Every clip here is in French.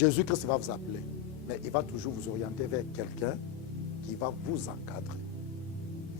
Jésus-Christ va vous appeler, mais il va toujours vous orienter vers quelqu'un qui va vous encadrer.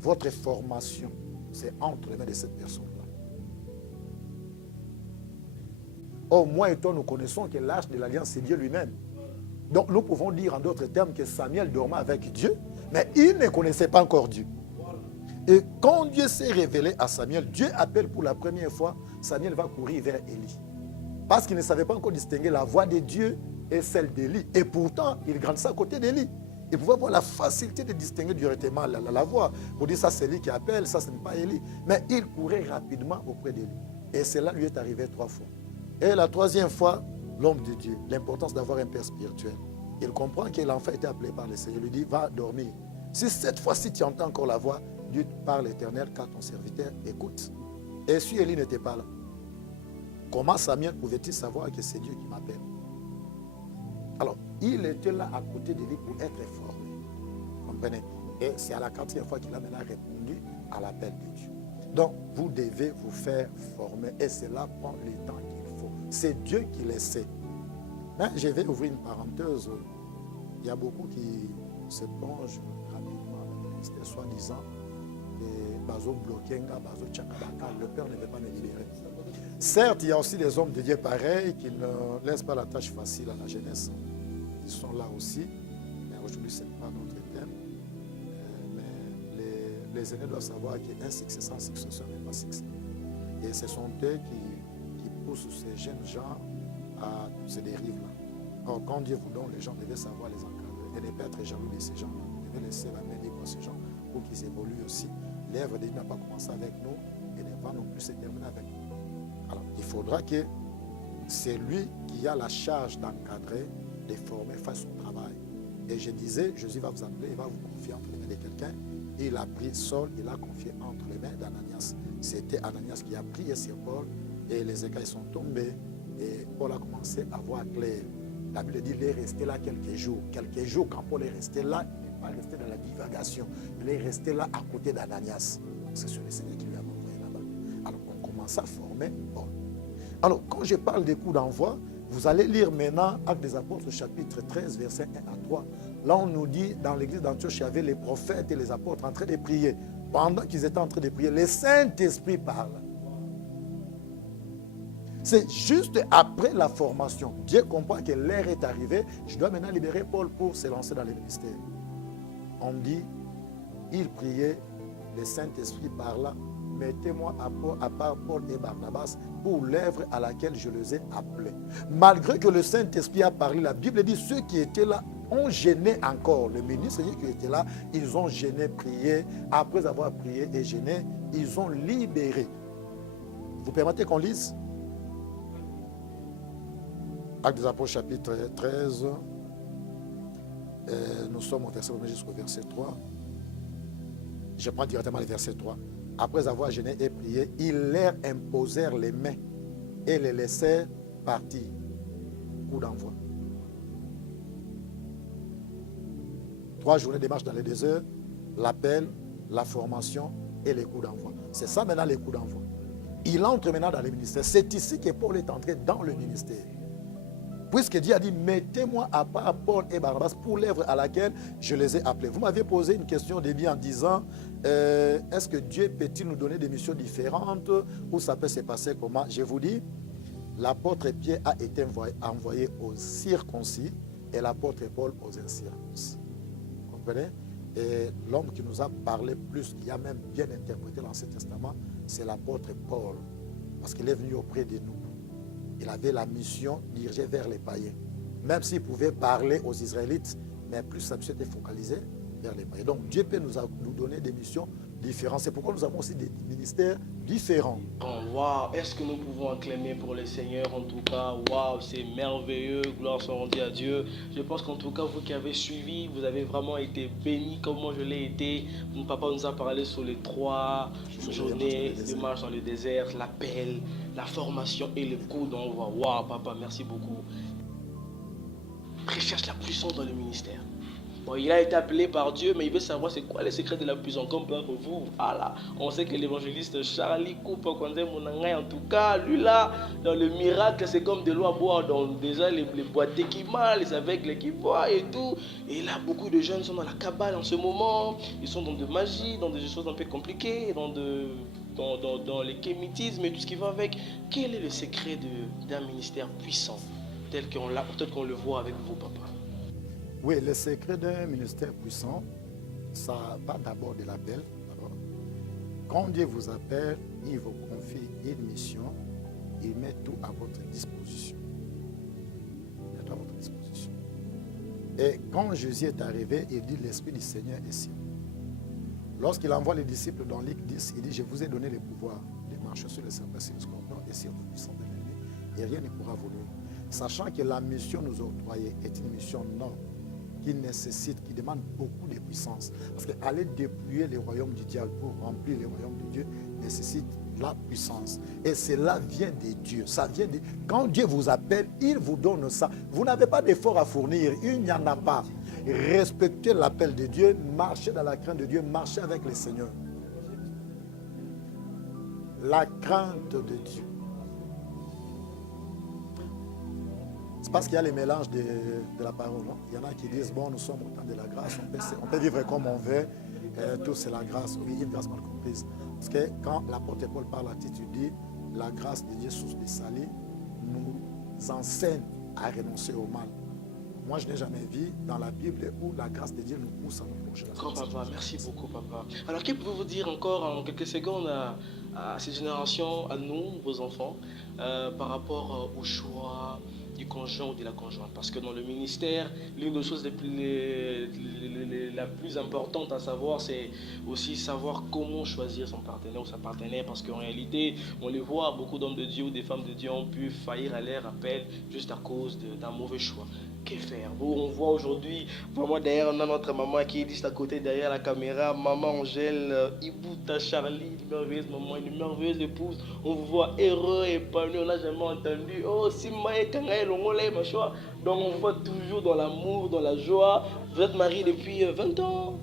Votre formation, c'est entre les mains de cette personne-là. Or, moi et toi, nous connaissons que l'arche de l'alliance, c'est Dieu lui-même. Donc, nous pouvons dire en d'autres termes que Samuel dormait avec Dieu, mais il ne connaissait pas encore Dieu. Et quand Dieu s'est révélé à Samuel, Dieu appelle pour la première fois, Samuel va courir vers Élie. Parce qu'il ne savait pas encore distinguer la voix de Dieu et celle d'Élie. Et pourtant, il grandissait à côté d'Élie. Il pouvait avoir la facilité de distinguer directement la voix. Pour dire ça, c'est Élie qui appelle, ça, ce n'est pas Élie. Mais il courait rapidement auprès d'Élie. Et cela lui est arrivé 3 fois. Et la 3e fois, l'homme de Dieu, l'importance d'avoir un père spirituel. Il comprend que l'enfant était appelé par le Seigneur. Il lui dit, va dormir. Si cette fois-ci tu entends encore la voix, Dieu parle l'Éternel, car ton serviteur écoute. Et si Élie n'était pas là, comment Samuel pouvait-il savoir que c'est Dieu qui m'appelle? Alors, il était là à côté de lui pour être formé. Vous comprenez? Et c'est à la 4e fois qu'il a maintenant répondu à l'appel de Dieu. Donc, vous devez vous faire former et cela prend le temps qu'il faut. C'est Dieu qui le sait. Mais je vais ouvrir une parenthèse. Il y a beaucoup qui se plongent rapidement dans le ministère, soi-disant, et Bazo Blokenga, Bazo Tchakabaka, le Père ne veut pas me libérer. Certes, il y a aussi des hommes de Dieu pareils qui ne laissent pas la tâche facile à la jeunesse. Ils sont là aussi. Mais aujourd'hui, ce n'est pas notre thème. Mais les aînés doivent savoir qu'un succès sans succession n'est pas succès. Et ce sont eux qui poussent ces jeunes gens à ces dérives-là. Or, quand Dieu vous donne, les gens devaient savoir les encadrer et ne pas être jaloux de ces gens-là. Vous devez laisser la main libre à ces gens pour qu'ils évoluent aussi. L'œuvre de Dieu n'a pas commencé avec nous et ne va non plus se terminer avec nous. Alors, il faudra que c'est lui qui a la charge d'encadrer, de former, faire son travail. Et je disais, Jésus va vous appeler, il va vous confier entre les mains de quelqu'un. Il a pris Saul, il a confié entre les mains d'Ananias. C'était Ananias qui a prié sur Paul et les écailles sont tombées et Paul a commencé à voir clair. La Bible dit qu'il est resté là quelques jours. Quelques jours, quand Paul est resté là, il n'est pas resté dans la divagation. Il est resté là à côté d'Ananias. C'est sur le Seigneur qui lui a envoyé là-bas. Alors, on commence à former Paul. Alors, quand je parle des coups d'envoi, vous allez lire maintenant Actes des Apôtres, chapitre 13, versets 1 à 3. Là, on nous dit, dans l'église d'Antioche, il y avait les prophètes et les apôtres en train de prier. Pendant qu'ils étaient en train de prier, le Saint-Esprit parle. C'est juste après la formation. Dieu comprend que l'heure est arrivée. Je dois maintenant libérer Paul pour se lancer dans le ministère. On dit, il priait, le Saint-Esprit parla. Mettez-moi à part Paul et Barnabas pour l'œuvre à laquelle je les ai appelés. Malgré que le Saint-Esprit a parlé, la Bible dit ceux qui étaient là ont gêné encore. Le ministre qui était là, ils ont gêné, prié. Après avoir prié et gêné, ils ont libéré. Vous permettez qu'on lise? Actes des Apôtres, chapitre 13. Nous sommes au verset 1 jusqu'au verset 3. Je prends directement le verset 3. Après avoir gêné et prié, ils leur imposèrent les mains et les laissèrent partir. Coup d'envoi. 3 journées de marche dans le désert, l'appel, la formation et les coups d'envoi. C'est ça maintenant les coups d'envoi. Il entre maintenant dans le ministère. C'est ici que Paul est entré dans le ministère. Puisque Dieu a dit, mettez-moi à part Paul et Barnabas pour l'œuvre à laquelle je les ai appelés. Vous m'avez posé une question début en disant, est-ce que Dieu peut-il nous donner des missions différentes ou ça peut se passer comment? Je vous dis, l'apôtre Pierre a été envoyé aux circoncis et l'apôtre Paul aux incirconcis. Vous comprenez? Et l'homme qui nous a parlé plus, qui a même bien interprété l'Ancien Testament, c'est l'apôtre Paul. Parce qu'il est venu auprès de nous. Il avait la mission dirigée vers les païens. Même s'il pouvait parler aux Israélites, mais plus sa mission était focalisée vers les païens. Donc Dieu peut nous donner des missions différentes. C'est pourquoi nous avons aussi des ministères différents. Waouh, est-ce que nous pouvons acclamer pour le Seigneur en tout cas? Waouh, c'est merveilleux, gloire soit rendue à Dieu. Je pense qu'en tout cas, vous qui avez suivi, vous avez vraiment été bénis comme moi je l'ai été. Mon papa nous a parlé sur les 3 journées de marche dans le désert, l'appel, la formation et le coup d'envoi. Waouh, papa, merci beaucoup. Recherche la puissance dans le ministère. Bon, il a été appelé par Dieu, mais il veut savoir c'est quoi les secrets de la puissance. Comme pour vous, voilà. On sait que l'évangéliste Charlie Coupe, en tout cas, lui là, dans le miracle, c'est comme de l'eau à boire. Donc déjà, les boîtiers qui mal, les aveugles qui voient et tout. Et là, beaucoup de jeunes sont dans la cabale en ce moment. Ils sont dans de magie, dans des choses un peu compliquées, dans les kémitismes et tout ce qui va avec. Quel est le secret d'un ministère puissant, tel qu'on le voit avec vous, papa? Oui, le secret d'un ministère puissant, ça part d'abord de l'appel. Quand Dieu vous appelle, il vous confie une mission, il met tout à votre disposition. Il met tout à votre disposition. Et quand Jésus est arrivé, il dit l'Esprit du Seigneur est sur nous. Lorsqu'il envoie les disciples dans Luc 10, il dit je vous ai donné le pouvoir de marcher sur les serpents, sur les scorpions et sur toute puissance de l'ennemi, et rien ne pourra vous nuire. Sachant que la mission nous octroyée est une mission non qui nécessite, qui demande beaucoup de puissance. Parce qu'aller dépouiller les royaumes du diable pour remplir les royaumes de Dieu nécessite la puissance. Et cela vient de Dieu. Ça vient de... Quand Dieu vous appelle, il vous donne ça. Vous n'avez pas d'effort à fournir. Il n'y en a pas. Respectez l'appel de Dieu, marchez dans la crainte de Dieu, marchez avec le Seigneur. La crainte de Dieu. C'est parce qu'il y a les mélanges de la parole. Non? Il y en a qui disent, bon, nous sommes au temps de la grâce, on peut vivre comme on veut, tout c'est la grâce. Oui, une grâce mal comprise. Parce que quand l'apôtre Paul parle à Tite, il dit, la grâce de Dieu, source de salut, nous enseigne à renoncer au mal. Moi, je n'ai jamais vu dans la Bible où la grâce de Dieu nous pousse à nous plonger. D'accord, papa, merci beaucoup, papa. Alors, que pouvez-vous dire encore en quelques secondes à cette génération, à nous, vos enfants, par rapport au choix du conjoint ou de la conjointe? Parce que dans le ministère, l'une des choses la plus importante à savoir, c'est aussi savoir comment choisir son partenaire ou sa partenaire. Parce qu'en réalité, on les voit, beaucoup d'hommes de Dieu ou des femmes de Dieu ont pu faillir à leur appel juste à cause d'un mauvais choix. Que faire? On voit aujourd'hui, vraiment derrière, on a notre maman qui est juste à côté, derrière la caméra, maman Angèle, Ibouta Charlie, une merveilleuse maman, une merveilleuse épouse. On vous voit heureux, épanoui, on n'a jamais entendu. Oh, si Maï Kangaï, l'ongolais, ma choix. Donc on vous voit toujours dans l'amour, dans la joie. Vous êtes mariés depuis 20 ans?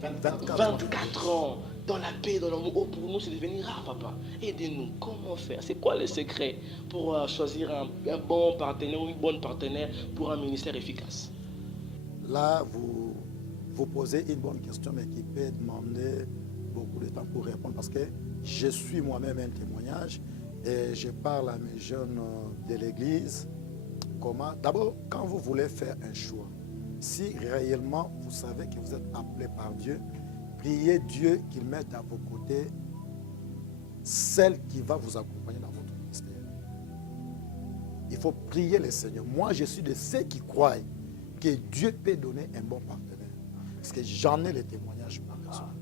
24 ans. Dans la paix, dans l'amour. Oh, pour nous, c'est devenir rare, papa. Aidez-nous. Comment faire? C'est quoi le secret pour choisir un bon partenaire ou une bonne partenaire pour un ministère efficace? Là, vous posez une bonne question, mais qui peut demander beaucoup de temps pour répondre, parce que je suis moi-même un témoignage et je parle à mes jeunes de l'église. Comment? D'abord, quand vous voulez faire un choix, si réellement vous savez que vous êtes appelé par Dieu, priez Dieu qu'il mette à vos côtés celle qui va vous accompagner dans votre ministère. Il faut prier le Seigneur. Moi, je suis de ceux qui croient que Dieu peut donner un bon partenaire. Parce que j'en ai les témoignages par exemple.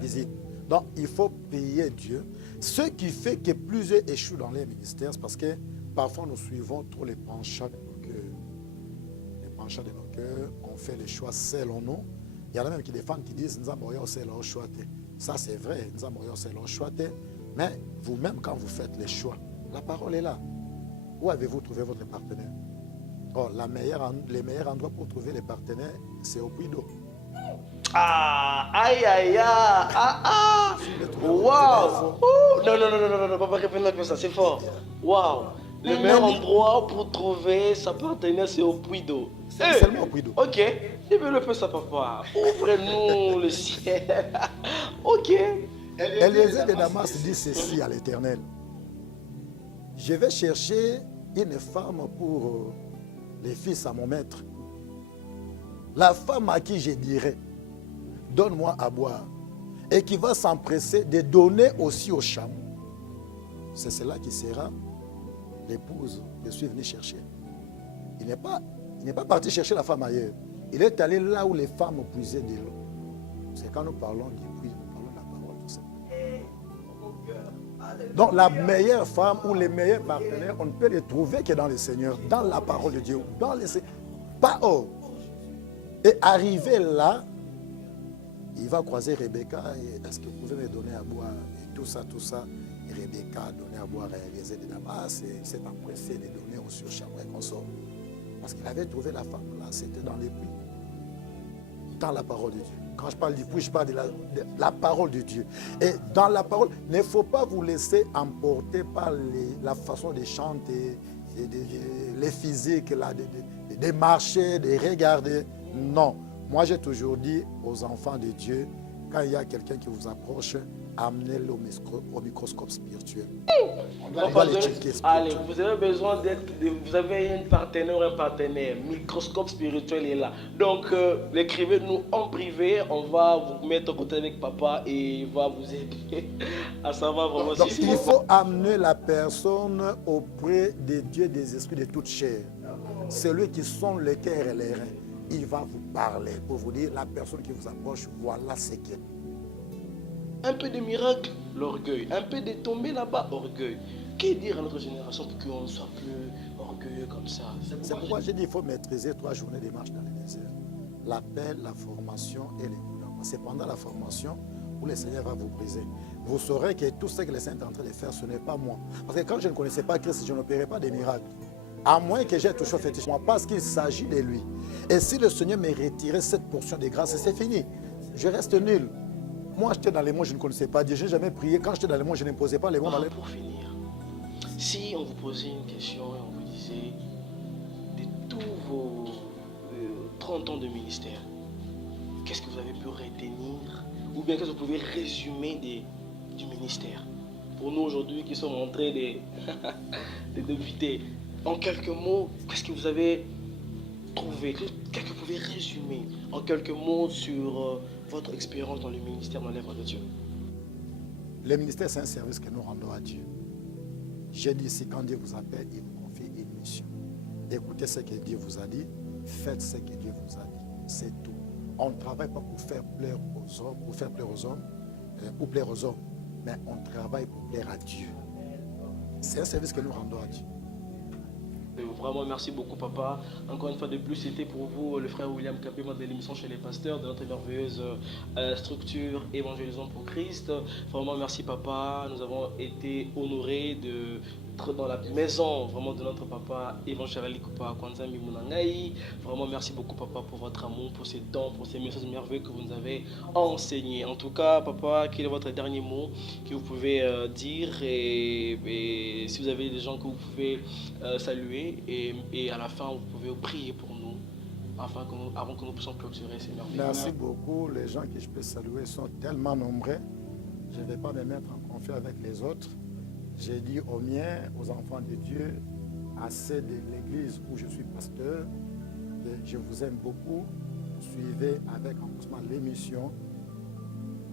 Visite. Donc, il faut prier Dieu. Ce qui fait que plusieurs échouent dans les ministères, c'est parce que parfois nous suivons trop les penchants de nos cœurs. Les penchants de nos cœurs, on fait les choix selon nous. Il y en a même qui défendent, qui disent c'est leur choix. Ça c'est vrai, c'est leur choix. Mais vous-même, quand vous faites les choix, la parole est là. Où avez-vous trouvé votre partenaire? Oh, les meilleurs endroits pour trouver les partenaires, c'est au puits d'eau. Ah, aïe, aïe, aïe, ah, ah, waouh, non, papa, répète un peu ça, c'est fort. Waouh, le meilleur endroit pour trouver sa partenaire, c'est au puits d'eau. C'est seulement au puits d'eau. Ok, développez ça, papa. Ouvrez-nous le ciel. Ok. Eliezer de Damas dit ceci à l'Éternel. Je vais chercher une femme pour les fils à mon maître. La femme à qui je dirai, donne-moi à boire, et qui va s'empresser de donner aussi au chameau. C'est cela qui sera l'épouse que je suis venu chercher. Il n'est pas parti chercher la femme ailleurs. Il est allé là où les femmes puisaient de l'eau. C'est quand nous parlons du puits, nous parlons de la parole, tout ça. Donc la meilleure femme ou les meilleurs partenaires, on ne peut les trouver que dans le Seigneur, dans la parole de Dieu, dans le Seigneur. Pas hors. Et arrivé là, il va croiser Rebecca. Est-ce que vous pouvez me donner à boire? Et tout ça. Et Rebecca a donné à boire à Eliezer de Damas. Et il s'est empressé de donner au surchameau et consort. Parce qu'il avait trouvé la femme, là, c'était dans les puits. Dans la parole de Dieu. Quand je parle du puits, je parle de la parole de Dieu. Et dans la parole, il ne faut pas vous laisser emporter par la façon de chanter, les physiques, de marcher, de regarder. Non. Moi, j'ai toujours dit aux enfants de Dieu, quand il y a quelqu'un qui vous approche, amenez-le au microscope spirituel. On doit les checker. Allez, vous avez besoin vous avez un partenaire, microscope spirituel est là. Donc, écrivez-nous en privé, on va vous mettre en contact avec papa et il va vous aider à savoir vraiment donc, si il faut amener la personne auprès de Dieu des esprits de toute chair. Celui qui sont le cœur et les reins. Il va vous parler pour vous dire, la personne qui vous approche, voilà ce qu'elle est. Un peu de miracle, l'orgueil. Un peu de tomber là-bas, orgueil. Qu'est dire à notre génération pour qu'on ne soit plus orgueilleux comme ça? C'est pourquoi j'ai dit qu'il faut maîtriser 3 journées de marche dans le désert. L'appel, la formation et l'écoulement. C'est pendant la formation où le Seigneur va vous briser. Vous saurez que tout ce que le Seigneur est en train de faire, ce n'est pas moi. Parce que quand je ne connaissais pas Christ, je n'opérais pas des miracles. À moins que j'ai touché au fétiche, moi, parce qu'il s'agit de lui. Et si le Seigneur me retirait cette portion de grâce, c'est fini. Je reste nul. Moi, j'étais dans les mots, je ne connaissais pas Dieu. Je n'ai jamais prié. Quand j'étais dans les mots, je n'imposais pas les mots dans les mots. Pour finir, si on vous posait une question et on vous disait de tous vos 30 ans de ministère, qu'est-ce que vous avez pu retenir? Ou bien qu'est-ce que vous pouvez résumer du ministère? Pour nous aujourd'hui qui sommes en train de débuter, en quelques mots, qu'est-ce que vous avez trouvé? Qu'est-ce que vous pouvez résumer en quelques mots sur votre expérience dans le ministère, dans l'œuvre de Dieu? Le ministère, c'est un service que nous rendons à Dieu. J'ai dit ici, quand Dieu vous appelle, il vous confie une mission. Écoutez ce que Dieu vous a dit, faites ce que Dieu vous a dit. C'est tout. On ne travaille pas pour faire plaire aux hommes, pour plaire aux hommes, mais on travaille pour plaire à Dieu. C'est un service que nous rendons à Dieu. Vraiment, merci beaucoup, papa. Encore une fois de plus, c'était pour vous le frère William Capé, de l'émission Chez les Pasteurs, de notre merveilleuse structure Évangélisons pour Christ. Vraiment, merci, papa. Nous avons été honorés d'être dans la maison vraiment de notre papa évangélique Kwanza Mimunangaï. Vraiment, merci beaucoup, papa, pour votre amour, pour ces dons, pour ces messages merveilleux que vous nous avez enseignés. En tout cas, papa, quel est votre dernier mot que vous pouvez dire et si vous avez des gens que vous pouvez saluer et à la fin, vous pouvez prier pour nous avant que nous puissions clôturer ces merveilleux. Merci beaucoup. Les gens que je peux saluer sont tellement nombreux. Je ne vais pas me mettre en conflit avec les autres. J'ai dit aux miens, aux enfants de Dieu, à ceux de l'église où je suis pasteur, je vous aime beaucoup. Suivez avec enthousiasme l'émission.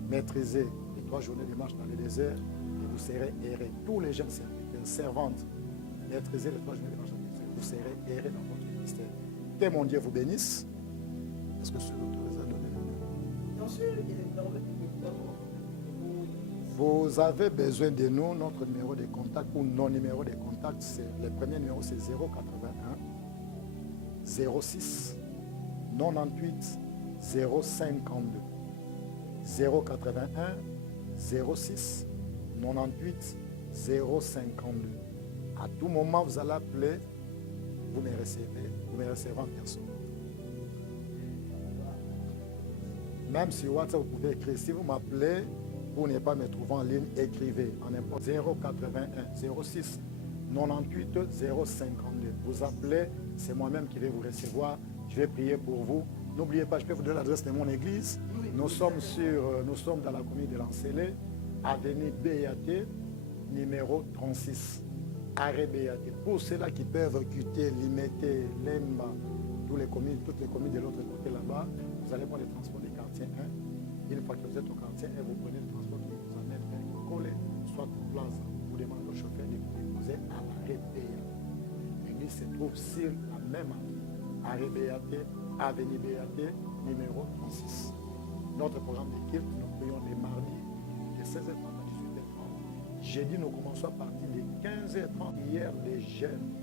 Maîtrisez les 3 journées de marche dans le désert et vous serez errés. Tous les jeunes serviteurs, servantes, maîtrisez les 3 journées de marche dans le désert. Vous serez errés dans votre ministère. Que mon Dieu vous bénisse. Est-ce que celui qui vous a donné? Bien sûr, il est dans le Vous avez besoin de nous, notre numéro de contact ou non numéro de contact, le premier numéro c'est 081 06 98 052. 081 06 98 052. À tout moment, vous allez appeler, vous me recevez en personne. Même sur WhatsApp, vous pouvez écrire. Si vous m'appelez, pour ne pas me trouver en ligne, écrivez en n'importe 081 06 98 052. Vous appelez, c'est moi-même qui vais vous recevoir. Je vais prier pour vous. N'oubliez pas, je peux vous donner l'adresse de mon église. Nous sommes dans la commune de Lancélé, avenue BAT, numéro 36. Arrêt BAT. Pour ceux-là qui peuvent quitter Limité, Lemba, toutes les communes de l'autre côté là-bas, vous allez prendre le transport du quartier 1. Une fois que vous êtes au quartier 1, vous prenez le transport qui vous amène vers Kokole, soit Plaza. Vous demandez au chauffeur de vous déposer à l'arrêt BAT. L'église se trouve sur la même arrêt BAT, avenue BAT, numéro 36. Notre programme d'équipe, nous prions les mardis de 16h30 à 18h30. Jeudi, nous commençons à partir de 15h30. Hier, les jeunes.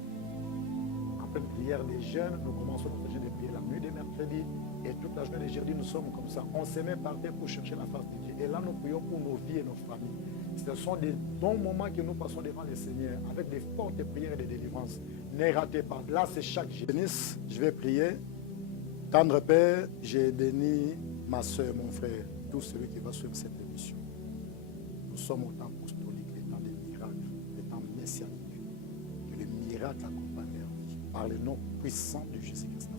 Après la prière des jeunes, nous commençons notre jeûne de prière la nuit des mercredis. Et toute la journée de jeudi, nous sommes comme ça. On se met par terre pour chercher la face de Dieu. Et là, nous prions pour nos vies et nos familles. Ce sont des bons moments que nous passons devant le Seigneur avec des fortes prières et des délivrances. Ne ratez pas. Là, c'est chaque jour. Je vais prier. Tendre Père, j'ai béni ma soeur, mon frère, tout celui qui va suivre cette émission. Nous sommes au temps apostolique, le temps des miracles, le temps messianique. Que les miracles accompagnent leur vie. Par le nom puissant de Jésus-Christ.